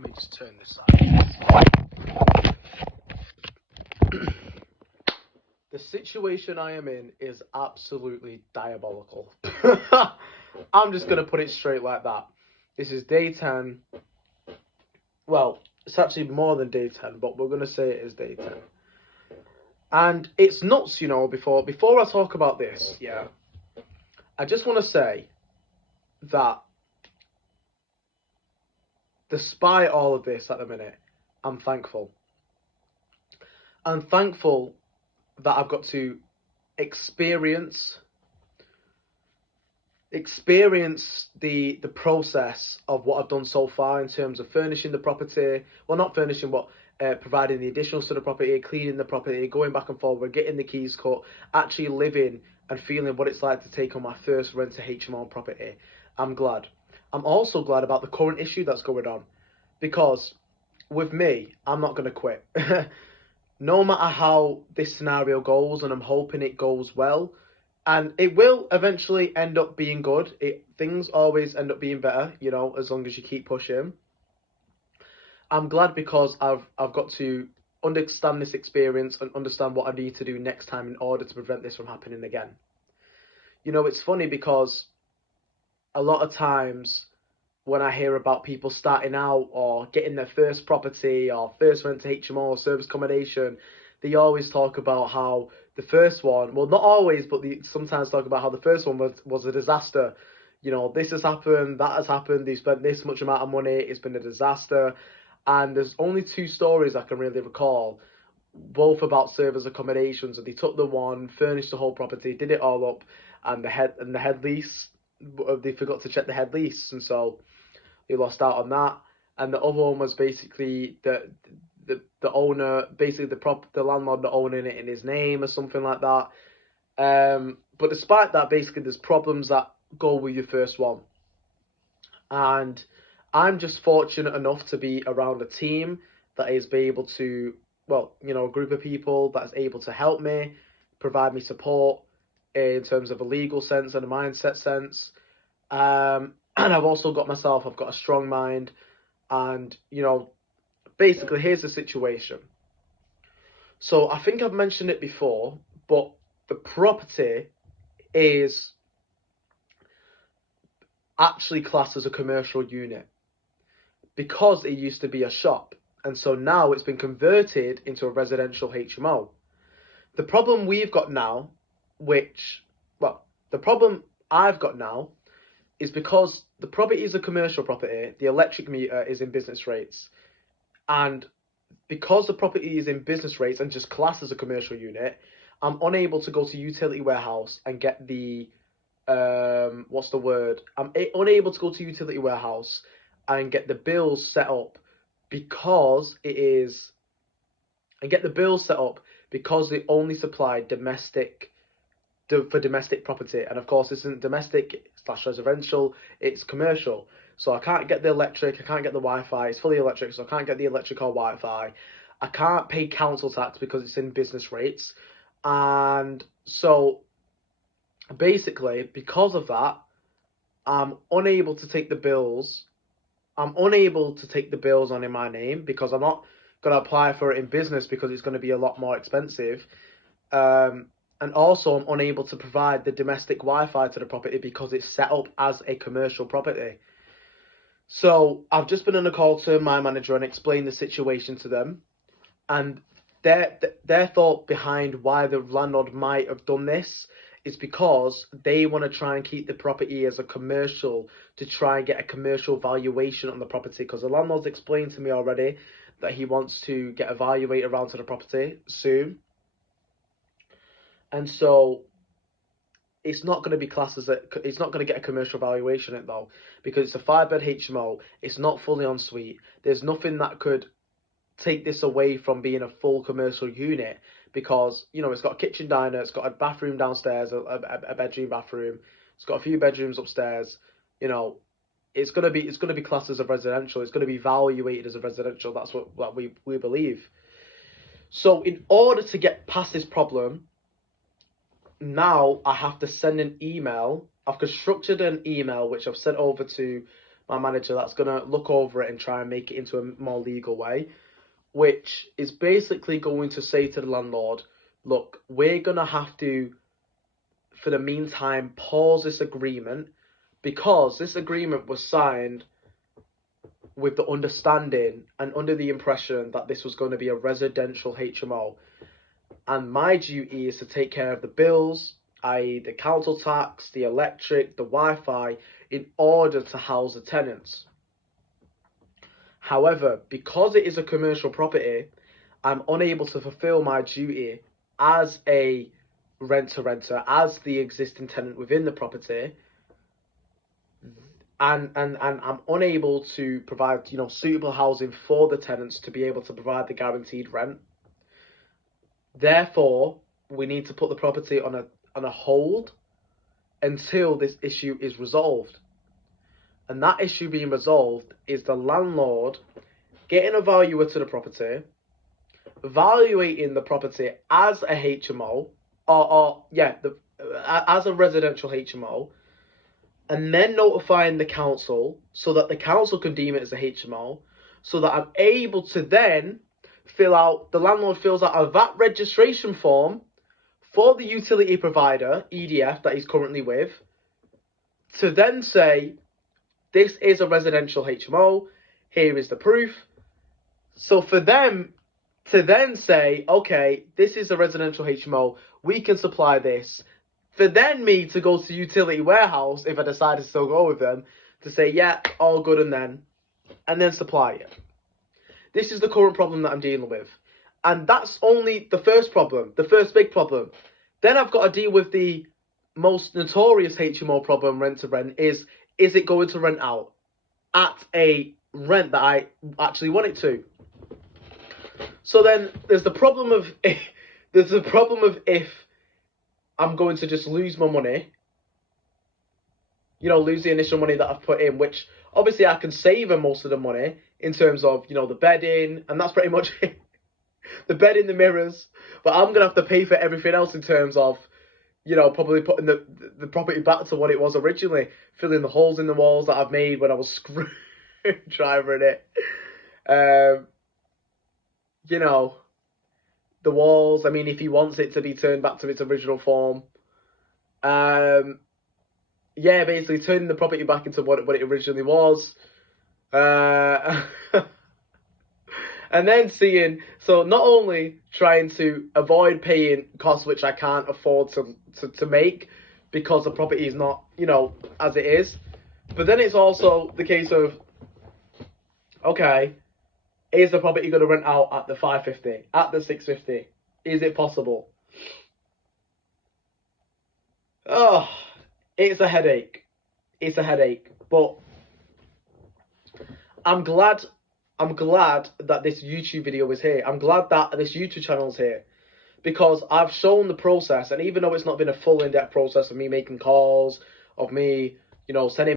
Let me just turn this side. The situation I am in is absolutely diabolical. I'm just going to put it straight like that. This is day 10. Well, it's actually more than day 10, but we're going to say it is day 10. And it's nuts, you know, before I talk about this, yeah, I just want to say that despite all of this at the minute, I'm thankful. I'm thankful that I've got to experience the process of what I've done so far in terms of furnishing the property. Well, not furnishing, but providing the additionals to the property, cleaning the property, going back and forward, getting the keys cut, actually living and feeling what it's like to take on my first R2HMO property. I'm glad. I'm also glad about the current issue that's going on, because with me, I'm not going to quit. No matter how this scenario goes, and I'm hoping it goes well, and it will eventually end up being good. Things always end up being better, you know, as long as you keep pushing. I'm glad because I've got to understand this experience and understand what I need to do next time in order to prevent this from happening again. You know, it's funny because a lot of times when I hear about people starting out or getting their first property or first rent to HMO or service accommodation, they always talk about how the first one, well, not always, but they sometimes talk about how the first one was a disaster. You know, this has happened, that has happened, they spent this much amount of money, it's been a disaster. And there's only 2 stories I can really recall, both about service accommodations. And they took the one, furnished the whole property, did it all up, and the head lease, they forgot to check the head lease, and so they lost out on that. And the other one was basically the owner, basically the landlord not owning it in his name or something like that. But despite that, basically there's problems that go with your first one. And I'm just fortunate enough to be around a team that is be able to, well, you know, a group of people that is able to help me, provide me support in terms of a legal sense and a mindset sense. And I've also got myself, I've got a strong mind. And, you know, basically, here's the situation. So I think I've mentioned it before, but the property is actually classed as a commercial unit because it used to be a shop. And so now it's been converted into a residential HMO. The problem we've got now, the problem I've got now is because the property is a commercial property, the electric meter is in business rates. And because the property is in business rates and just classed as a commercial unit, I'm unable to go to utility warehouse and get the, I'm unable to go to utility warehouse and get the bills set up because they only supply for domestic property. And of course, this isn't domestic / residential, it's commercial. So I can't get the electric, I can't get the Wi-Fi, it's fully electric, so I can't get the electric or Wi-Fi. I can't pay council tax because it's in business rates. And so basically, because of that, I'm unable to take the bills. I'm unable to take the bills on in my name because I'm not going to apply for it in business because it's going to be a lot more expensive. And also, I'm unable to provide the domestic Wi-Fi to the property because it's set up as a commercial property. So I've just been on a call to my manager and explained the situation to them. And their thought behind why the landlord might have done this is because they want to try and keep the property as a commercial to try and get a commercial valuation on the property. Because the landlord's explained to me already that he wants to get a valuator around to the property soon. And so it's not going to be classed as it's not going to get a commercial valuation in it though, because it's a 5-bed HMO. It's not fully en suite. There's nothing that could take this away from being a full commercial unit because, you know, it's got a kitchen diner, it's got a bathroom downstairs, a bedroom bathroom, it's got a few bedrooms upstairs. You know, it's gonna be classed as a residential. It's gonna be valuated as a residential. That's what we believe. So in order to get past this problem, now I have to send an email. I've constructed an email which I've sent over to my manager, that's going to look over it and try and make it into a more legal way, which is basically going to say to the landlord, look, we're going to have to, for the meantime, pause this agreement, because this agreement was signed with the understanding and under the impression that this was going to be a residential HMO. And my duty is to take care of the bills, i.e. the council tax, the electric, the Wi-Fi, in order to house the tenants. However, because it is a commercial property, I'm unable to fulfill my duty as a renter, as the existing tenant within the property, and I'm unable to provide, suitable housing for the tenants to be able to provide the guaranteed rent. Therefore, we need to put the property on a hold until this issue is resolved. And that issue being resolved is the landlord getting a valuer to the property, evaluating the property as a HMO, as a residential HMO, and then notifying the council so that the council can deem it as a HMO, so that I'm able to then the landlord fills out a VAT registration form for the utility provider, EDF, that he's currently with, to then say, this is a residential HMO, here is the proof. So for them to then say, okay, this is a residential HMO, we can supply this. For then me to go to utility warehouse, if I decide to still go with them, to say, yeah, all good, and then supply it. This is the current problem that I'm dealing with. And that's only the first problem, the first big problem. Then I've got to deal with the most notorious HMO problem, rent to rent, is it going to rent out at a rent that I actually want it to? So then there's the problem of if I'm going to just lose my money, lose the initial money that I've put in, which obviously I can save most of the money in terms of, the bedding, and that's pretty much it. The bedding, the mirrors, but I'm going to have to pay for everything else in terms of, probably putting the property back to what it was originally, filling the holes in the walls that I've made when I was screwdrivering it. The walls, I mean, if he wants it to be turned back to its original form. Basically turning the property back into what it originally was. And then so not only trying to avoid paying costs which I can't afford to make because the property is not, as it is. But then it's also the case of, okay, is the property going to rent out at the 550, at the 650? Is it possible? Oh, it's a headache. It's a headache. But I'm glad that this YouTube video is here. I'm glad that this YouTube channel is here, because I've shown the process, and even though it's not been a full in-depth process of me making calls, of me, sending